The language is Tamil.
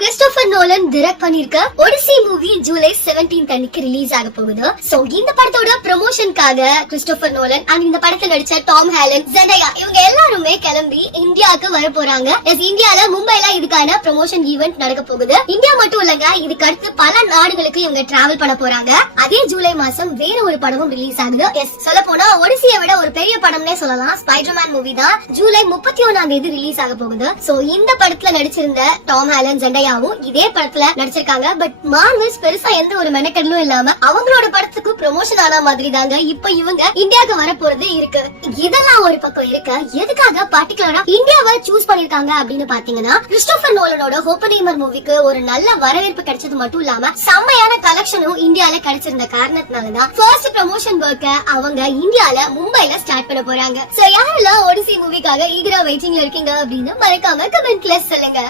கிறிஸ்டோபர் நோலன் டைரக்ட் பண்ணிருக்க ஒடிசி மூவி ஜூலை 17 அன்னைக்கு ரிலீஸ் ஆக போகுது. சோ இந்த படத்தோட ப்ரமோஷனுக்காக கிறிஸ்டோபர் நோலன் அண்ட் இந்த படத்துல நடிச்ச டாம் ஹாலண்ட், ஜெண்டயா இவங்க எல்லாருமே கிளம்பி இந்தியாவுக்கு வர போறாங்க. இந்தியால மும்பைல இதுக்கான ப்ரமோஷன் ஈவென்ட் நடக்க போகுது. இந்தியா மட்டும் இல்லங்க, இதுக்கு அடுத்து பல நாடுகளுக்கு இவங்க டிராவல் பண்ண போறாங்க. அதே ஜூலை மாசம் வேற ஒரு படமும் ரிலீஸ் ஆகுது. சொல்ல போனா ஒடிசியை விட ஒரு பெரிய படம்னே சொல்லலாம். ஸ்பைடர்மேன் மூவி தான் ஜூலை 31 ரிலீஸ் ஆக போகுது. சோ இந்த படத்துல நடிச்சிருந்த டாம் ஹாலண்ட், ஜெண்டயா இதே படத்துல நடிச்சிருக்காங்க. பட் மார்வெல்ஸ் பெருசா எந்த ஒரு மெனக்கெடலும் இல்லாம அவங்களோட படத்துக்கு ப்ரமோஷன் ஆன மாதிரி தாங்க இப்ப இவங்க இந்தியாவுக்கு வர போறது இருக்கு. இதெல்லாம் ஒரு பக்கம் இருக்க, எதுக்காக பர்டிகுலரா இந்தியாவை சூஸ் பண்ணிருக்காங்க அப்படின்னு பாத்தீங்கன்னா, கிறிஸ்டோபர் நோலனோட ஓப்பன்ஹைமர் மூவிக்கு ஒரு நல்ல வரவேற்பு கிடைச்சது மட்டும் இல்லாம செம்மையான கலெக்ஷனும் இந்தியால கிடைச்சிருந்த காரணத்தினாலதான் ஃபர்ஸ்ட் ப்ரமோஷன் ஒர்க்க அவங்க இந்தியால மும்பைல ஸ்டார்ட் பண்ண போறாங்க. சோ யாரெல்லாம் ஒடிசி மூவிக்காக ஈகரா வெயிட்டிங்ல இருக்கீங்க அப்படின்னு மறக்காம கமெண்ட்ல சொல்லுங்க.